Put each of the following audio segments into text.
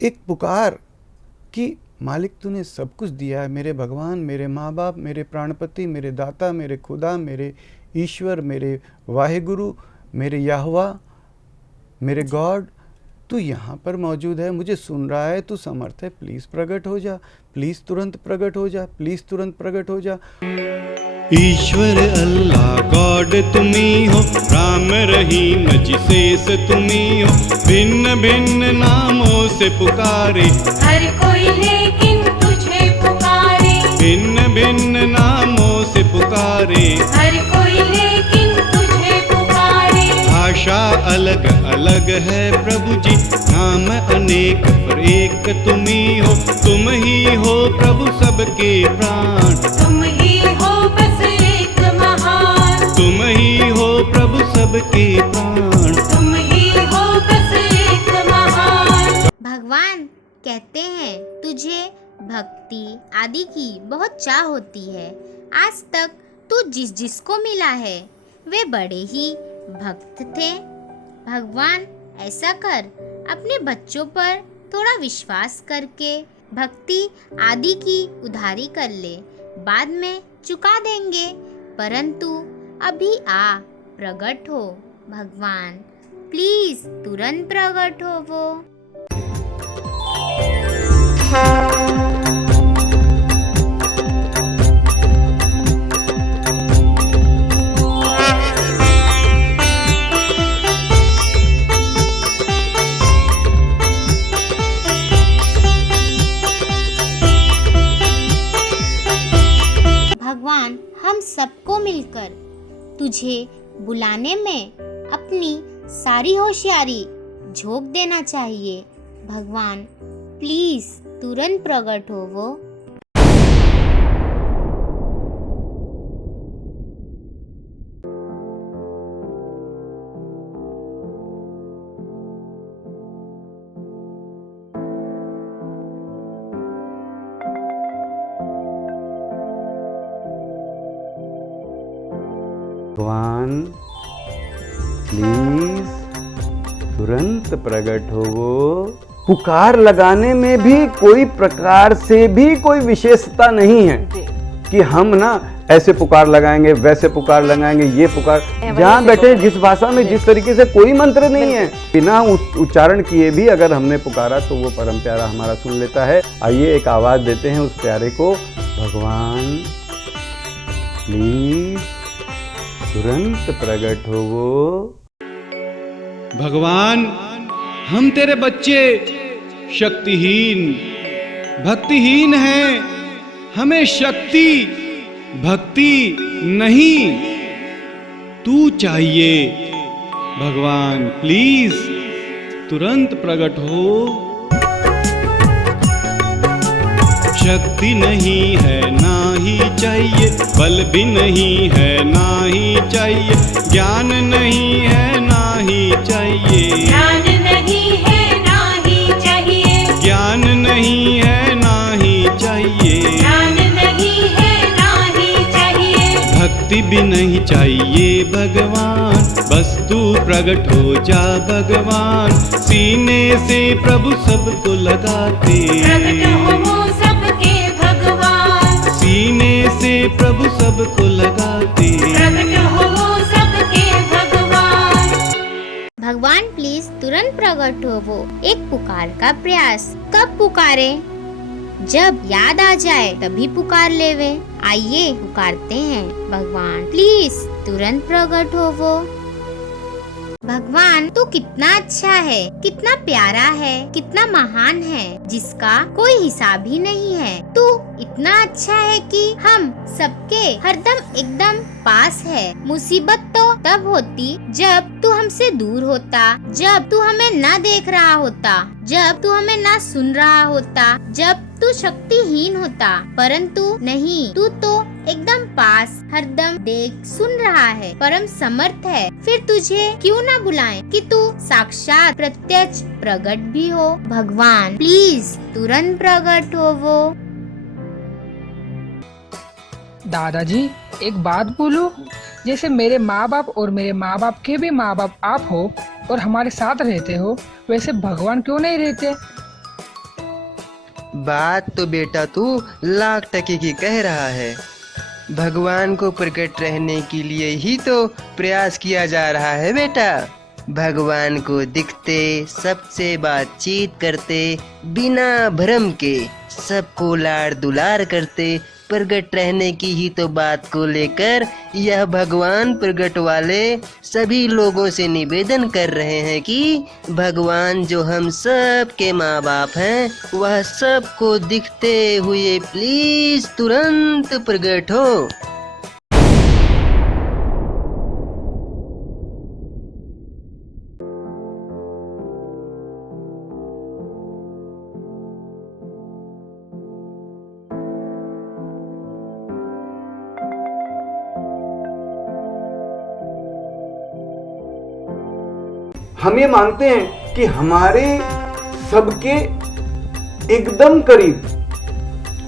एक पुकार कि मालिक तूने सब कुछ दिया है, मेरे भगवान, मेरे माँ बाप, मेरे प्राणपति, मेरे दाता, मेरे खुदा, मेरे ईश्वर, मेरे वाहेगुरु, मेरे याहवा, मेरे गॉड, तू यहाँ पर मौजूद है, मुझे सुन रहा है, तू समर्थ है, प्लीज़ प्रकट हो जा, प्लीज़ तुरंत प्रकट हो जा, प्लीज़ तुरंत प्रकट हो जा। ईश्वर अल्लाह गॉड तुम्ही हो, राम रहीम जिसेस तुम्ही हो, भिन्न भिन्न नामों से पुकारे हर कोई लेकिन तुझे पुकारे, भिन्न भिन्न नामों से पुकारे, हर कोई लेकिन तुझे पुकारे। भाषा अलग अलग है प्रभु जी, नाम अनेक पर एक तुम्ही हो, तुम ही हो प्रभु सबके प्राण, तुम ही हो बस एक महान, तुम ही हो प्रभु सबके प्राण। तुम ही हो बस एक महान। भगवान कहते हैं तुझे भक्ति आदि की बहुत चाह होती है। आज तक तू जिसको मिला है वे बड़े ही भक्त थे। भगवान ऐसा कर, अपने बच्चों पर थोड़ा विश्वास करके भक्ति आदि की उधारी कर ले, बाद में चुका देंगे, परंतु अभी आ प्रकट हो भगवान, प्लीज तुरंत प्रकट हो वो। भगवान हम सबको मिलकर तुझे बुलाने में अपनी सारी होशियारी झोंक देना चाहिए। भगवान प्लीज तुरंत प्रकट हो वो। भगवान प्लीज तुरंत प्रकट हो वो। पुकार लगाने में भी कोई प्रकार से भी कोई विशेषता नहीं है कि हम ना ऐसे पुकार लगाएंगे, वैसे पुकार लगाएंगे, ये पुकार, जहाँ बैठे जिस भाषा में जिस तरीके से कोई मंत्र नहीं है, बिना उच्चारण किए भी अगर हमने पुकारा तो वो परम प्यारा हमारा सुन लेता है। आइए एक आवाज देते हैं उस प्यारे को। भगवान प्लीज तुरंत प्रकट हो वो। भगवान हम तेरे बच्चे शक्तिहीन भक्तिहीन हैं, हमें शक्ति भक्ति नहीं तू चाहिए। भगवान प्लीज तुरंत प्रकट हो। शक्ति नहीं है ना ही चाहिए, बल भी नहीं है ना ही चाहिए, ज्ञान नहीं है ना ही चाहिए, ज्ञान नहीं है ना ही चाहिए, ज्ञान नहीं है ना ही चाहिए, ज्ञान नहीं है ना ही चाहिए, भक्ति भी नहीं चाहिए। भगवान बस तू प्रकट हो जा भगवान, सीने से प्रभु सबको लगाते, प्रकट हो वो सबके भगवान, सीने से प्रभु सबको लगाते, प्रकट हो वो सबके भगवान। भगवान प्लीज तुरंत प्रकट हो वो। एक पुकार का प्रयास कब पुकारे? जब याद आ जाए तभी पुकार लेवे। आइए पुकारते हैं, भगवान प्लीज तुरंत प्रकट हो वो। भगवान तू कितना अच्छा है, कितना प्यारा है, कितना महान है, जिसका कोई हिसाब ही नहीं है। तू इतना अच्छा है कि हम सबके हरदम एकदम पास है। मुसीबत तो तब होती जब तू हमसे दूर होता, जब तू हमें ना देख रहा होता, जब तू हमें ना सुन रहा होता, जब तू शक्तिहीन होता, परंतु नहीं, तू तो एकदम पास हरदम देख सुन रहा है, परम समर्थ है। फिर तुझे क्यों ना बुलाएं कि तू साक्षात प्रत्यक्ष प्रकट भी हो। भगवान प्लीज तुरंत प्रकट हो वो। दादाजी एक बात बोलूं, जैसे मेरे माँ बाप और मेरे माँ बाप के भी माँ बाप आप हो और हमारे साथ रहते हो, वैसे भगवान क्यों नहीं रहते? बात तो बेटा तू लाख टके की कह रहा है। भगवान को प्रकट रहने के लिए ही तो प्रयास किया जा रहा है बेटा। भगवान को दिखते, सबसे बातचीत करते, बिना भ्रम के सबको लाड़ दुलार करते प्रकट रहने की ही तो बात को लेकर यह भगवान प्रकट वाले सभी लोगों से निवेदन कर रहे हैं कि भगवान जो हम सब के माँ बाप हैं वह सबको दिखते हुए प्लीज तुरंत प्रकट हो। हम ये मानते हैं कि हमारे सबके एकदम करीब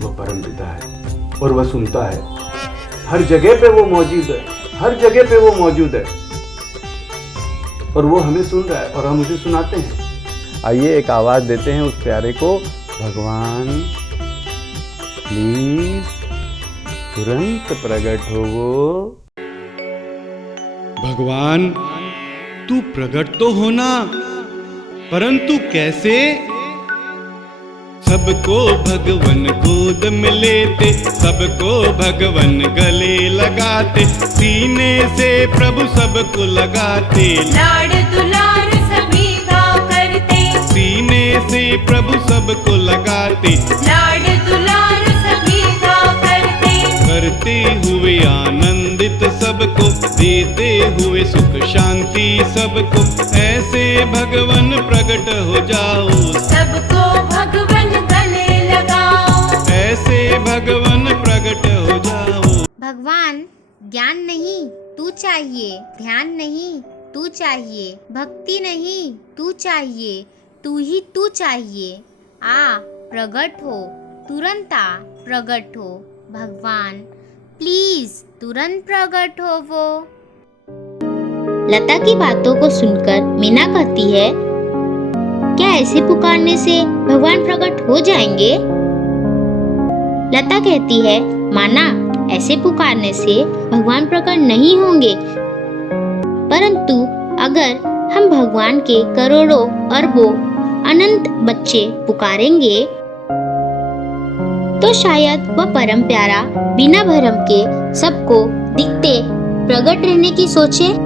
वो परम पिता है और वह सुनता है। हर जगह पे वो मौजूद है, हर जगह पे वो मौजूद है और वो हमें सुन रहा है और हम उसे सुनाते हैं। आइए एक आवाज देते हैं उस प्यारे को, भगवान प्लीज तुरंत प्रकट होवो। भगवान तू प्रकट तो होना, परंतु कैसे? सबको भगवन गोद में लेते, सबको भगवन गले लगाते, सीने से प्रभु सबको लगाते, लाड़ दुलार सभी का करते, सीने से प्रभु सबको लगाते, लाड़ दुलार सभी का करते, करते हुए आनंदित सबको, देते हुए सुख शांति सबको, ऐसे भगवन प्रकट हो जाओ, सबको भगवन गले लगाओ, ऐसे भगवन प्रकट हो जाओ। भगवान ज्ञान नहीं तू चाहिए, ध्यान नहीं तू चाहिए, भक्ति नहीं तू चाहिए, तू ही तू चाहिए। आ प्रकट हो, तुरंत आ प्रकट हो। भगवान प्लीज तुरंत प्रकट हो वो। लता की बातों को सुनकर मीना कहती है, क्या ऐसे पुकारने से भगवान प्रकट हो जाएंगे? लता कहती है, माना ऐसे पुकारने से भगवान प्रकट नहीं होंगे, परंतु अगर हम भगवान के करोड़ों अरबों अनंत बच्चे पुकारेंगे तो शायद वह परम प्यारा बिना भरम के सबको दिखते प्रकट रहने की सोचे।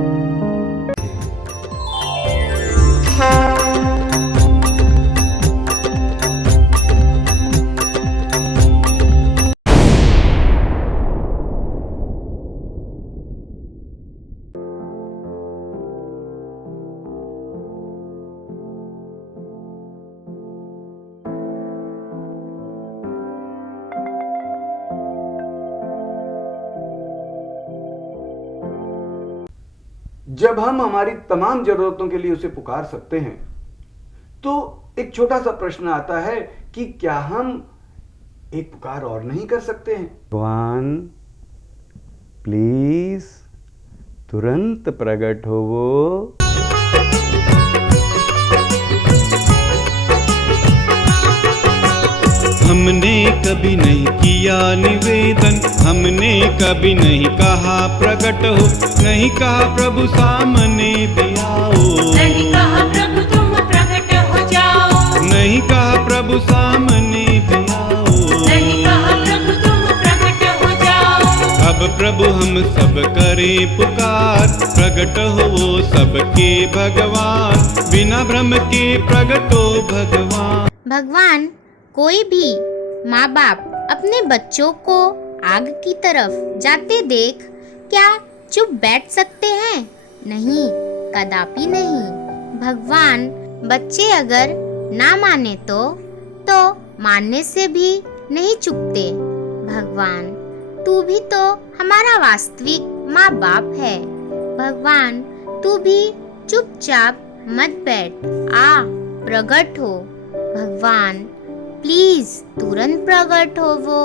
जब हम हमारी तमाम जरूरतों के लिए उसे पुकार सकते हैं तो एक छोटा सा प्रश्न आता है कि क्या हम एक पुकार और नहीं कर सकते हैं? भगवान प्लीज तुरंत प्रकट होवो। हमने कभी नहीं किया निवेदन, हमने कभी नहीं कहा प्रकट हो, नहीं कहा प्रभु सामने भी आओ, नहीं कहा प्रभु तुम प्रकट हो जाओ, नहीं कहा प्रभु सामने भी आओ, नहीं कहा प्रभु तुम प्रकट हो जाओ। अब प्रभु हम सब करें पुकार, प्रकट हो वो सबके भगवान, बिना भ्रम के प्रकट हो भगवान। भगवान कोई भी माँ बाप अपने बच्चों को आग की तरफ जाते देख क्या चुप बैठ सकते हैं? नहीं, कदापि नहीं। भगवान बच्चे अगर ना माने तो मानने से भी नहीं चुकते। भगवान तू भी तो हमारा वास्तविक माँ बाप है। भगवान तू भी चुपचाप मत बैठ, आ प्रकट हो। भगवान प्लीज तुरंत प्रकट हो वो।